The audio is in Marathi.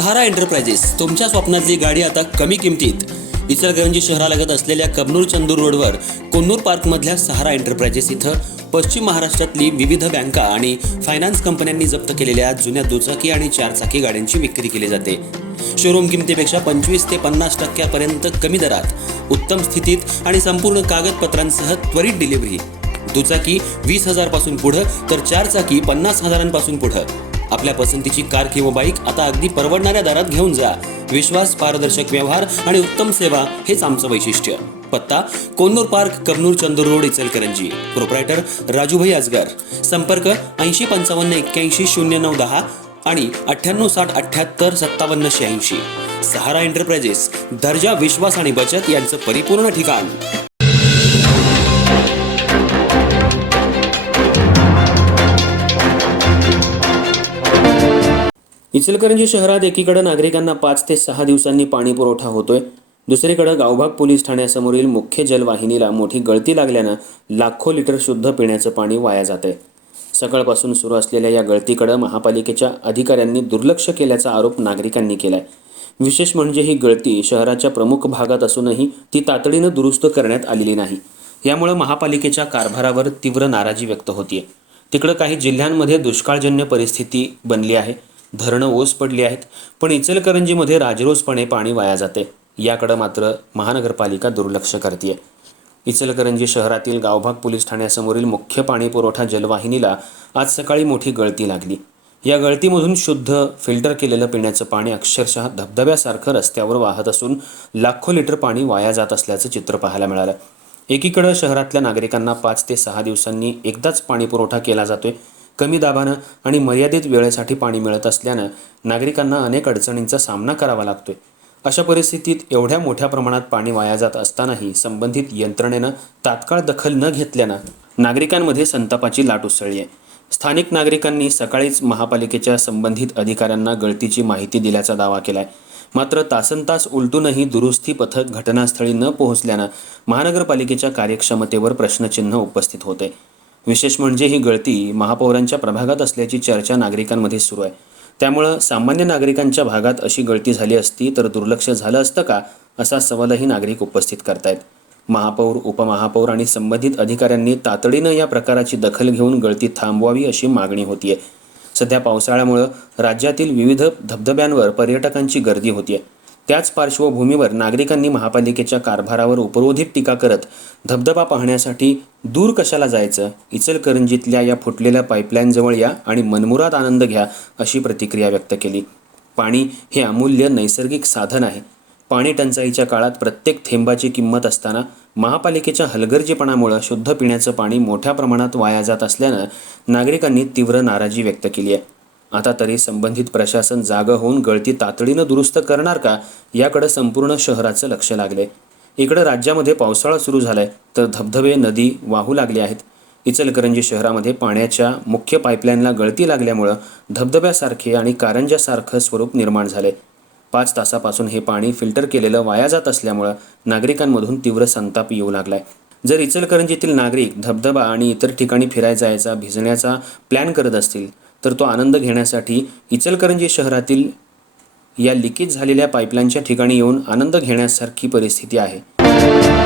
सहारा एंटरप्राइजेस तुमच्या स्वप्नातली गाडी आता कमी किमतीत। इचलकरंजी शहरालगत असलेल्या कबनूर चंदूर रोडवर कोन्नूर पार्कमधल्या सहारा एंटरप्राइजेस इथं पश्चिम महाराष्ट्रातली विविध बँका आणि फायनान्स कंपन्यांनी जप्त केलेल्या जुन्या दुचाकी आणि चारचाकी गाड्यांची विक्री केली जाते। शोरूम किमतीपेक्षा 25 ते 50% कमी दरात, उत्तम स्थितीत आणि संपूर्ण कागदपत्रांसह त्वरित डिलिव्हरी। दुचाकी 20,000 पासून पुढे तर चारचाकी 50,000 पासून पुढे। आपल्या पसंतीची कार किंवा बाईक आता अगदी परवडणाऱ्या दरात घेऊन जा। विश्वास, पारदर्शक व्यवहार आणि उत्तम सेवा हेच आमचं वैशिष्ट्य। पत्ता Konnur park, Kabnur Chandur road, Ichalkaranji. Proprietor Rajubhai Ajgar. संपर्क 8055810910 आणि 9860785786। सहारा एंटरप्राइजेस, दर्जा, विश्वास आणि बचत यांचं परिपूर्ण ठिकाण। इचलकरंजी शहरात एकीकडे नागरिकांना 5 ते 6 दिवसांनी पाणी पुरवठा होतोय, दुसरीकडे गावभाग पोलीस ठाण्यासमोरील मुख्य जलवाहिनीला मोठी गळती लागल्यानं लाखो लिटर शुद्ध पिण्याचं पाणी वाया जातंय। सकाळपासून सुरू असलेल्या या गळतीकडे महापालिकेच्या अधिकाऱ्यांनी दुर्लक्ष केल्याचा आरोप नागरिकांनी केलाय। विशेष म्हणजे ही गळती शहराच्या प्रमुख भागात असूनही ती तातडीनं दुरुस्त करण्यात आलेली नाही। यामुळे महापालिकेच्या कारभारावर तीव्र नाराजी व्यक्त होतीये। तिकडे काही जिल्ह्यांमध्ये दुष्काळजन्य परिस्थिती बनली आहे, धरणं ओस पडली आहेत, पण इचलकरंजीमध्ये राजरोसपणे पाणी वाया जाते, याकडे मात्र महानगरपालिका दुर्लक्ष करते। इचलकरंजी शहरातील गावभाग पोलीस ठाण्यासमोरील मुख्य पाणी पुरवठा जलवाहिनीला आज सकाळी मोठी गळती लागली। या गळतीमधून शुद्ध फिल्टर केलेलं पिण्याचं पाणी अक्षरशः धबधब्यासारखं रस्त्यावर वाहत असून लाखो लिटर पाणी वाया जात असल्याचं चित्र पाहायला मिळालं। एकीकडे शहरातल्या नागरिकांना 5 ते 6 दिवसांनी एकदाच पाणी पुरवठा केला जातोय, कमी दाबानं आणि मर्यादित वेळेसाठी पाणी मिळत असल्यानं नागरिकांना अनेक अडचणींचा सामना करावा लागतोय। अशा परिस्थितीत एवढ्या मोठ्या प्रमाणात पाणी वाया जात असतानाही संबंधित यंत्रणेनं तात्काळ दखल न घेतल्यानं नागरिकांमध्ये संतापाची लाट उसळली आहे। स्थानिक नागरिकांनी सकाळीच महापालिकेच्या संबंधित अधिकाऱ्यांना गळतीची माहिती दिल्याचा दावा केलाय, मात्र तासनतास उलटूनही दुरुस्ती पथक घटनास्थळी न पोहोचल्यानं महानगरपालिकेच्या कार्यक्षमतेवर प्रश्नचिन्ह उपस्थित होते। विशेष म्हणजे ही गळती महापौरांच्या प्रभागात असल्याची चर्चा नागरिकांमध्ये सुरू आहे। त्यामुळं सामान्य नागरिकांच्या भागात अशी गळती झाली असती तर दुर्लक्ष झालं असतं का, असा सवालही नागरिक उपस्थित करतायत। महापौर, उपमहापौर आणि संबंधित अधिकाऱ्यांनी तातडीनं या प्रकाराची दखल घेऊन गळती थांबवावी अशी मागणी होतीये। सध्या पावसाळ्यामुळे राज्यातील विविध धबधब्यांवर पर्यटकांची गर्दी होतीये। त्याच पार्श्वभूमीवर नागरिकांनी महापालिकेच्या कारभारावर उपरोधिक टीका करत धबधबा पाहण्यासाठी दूर कशाला जायचं, इचलकरंजीतल्या या फुटलेल्या पाईपलाईनजवळ या आणि मनमुराद आनंद घ्या, अशी प्रतिक्रिया व्यक्त केली। पाणी हे अमूल्य नैसर्गिक साधन आहे। पाणी टंचाईच्या काळात प्रत्येक थेंबाची किंमत असताना महापालिकेच्या हलगर्जीपणामुळे शुद्ध पिण्याचं पाणी मोठ्या प्रमाणात वाया जात असल्यानं नागरिकांनी तीव्र नाराजी व्यक्त केली आहे। आता तरी संबंधित प्रशासन जागं होऊन गळती तातडीनं दुरुस्त करणार का, याकडे संपूर्ण शहराचं लक्ष लागले। इकडे राज्यामध्ये पावसाळा सुरू झालाय तर धबधबे, नदी वाहू लागले आहेत। इचलकरंजी शहरामध्ये पाण्याच्या मुख्य पाईपलाईनला गळती लागल्यामुळं धबधब्यासारखे आणि कारंजासारखं स्वरूप निर्माण झाले। 5 तासापासून हे पाणी फिल्टर केलेलं वाया जात असल्यामुळं नागरिकांमधून तीव्र संताप येऊ लागलाय। जर इचलकरंजीतील नागरिक धबधबा आणि इतर ठिकाणी फिरायला जायचा, भिजण्याचा प्लॅन करत असतील तर तो आनंद घेण्यासाठी इचलकरंजी शहरातील या लिकेज झालेल्या पाईपलाईनच्या ठिकाणी येऊन आनंद घेण्यासारखी परिस्थिती आहे।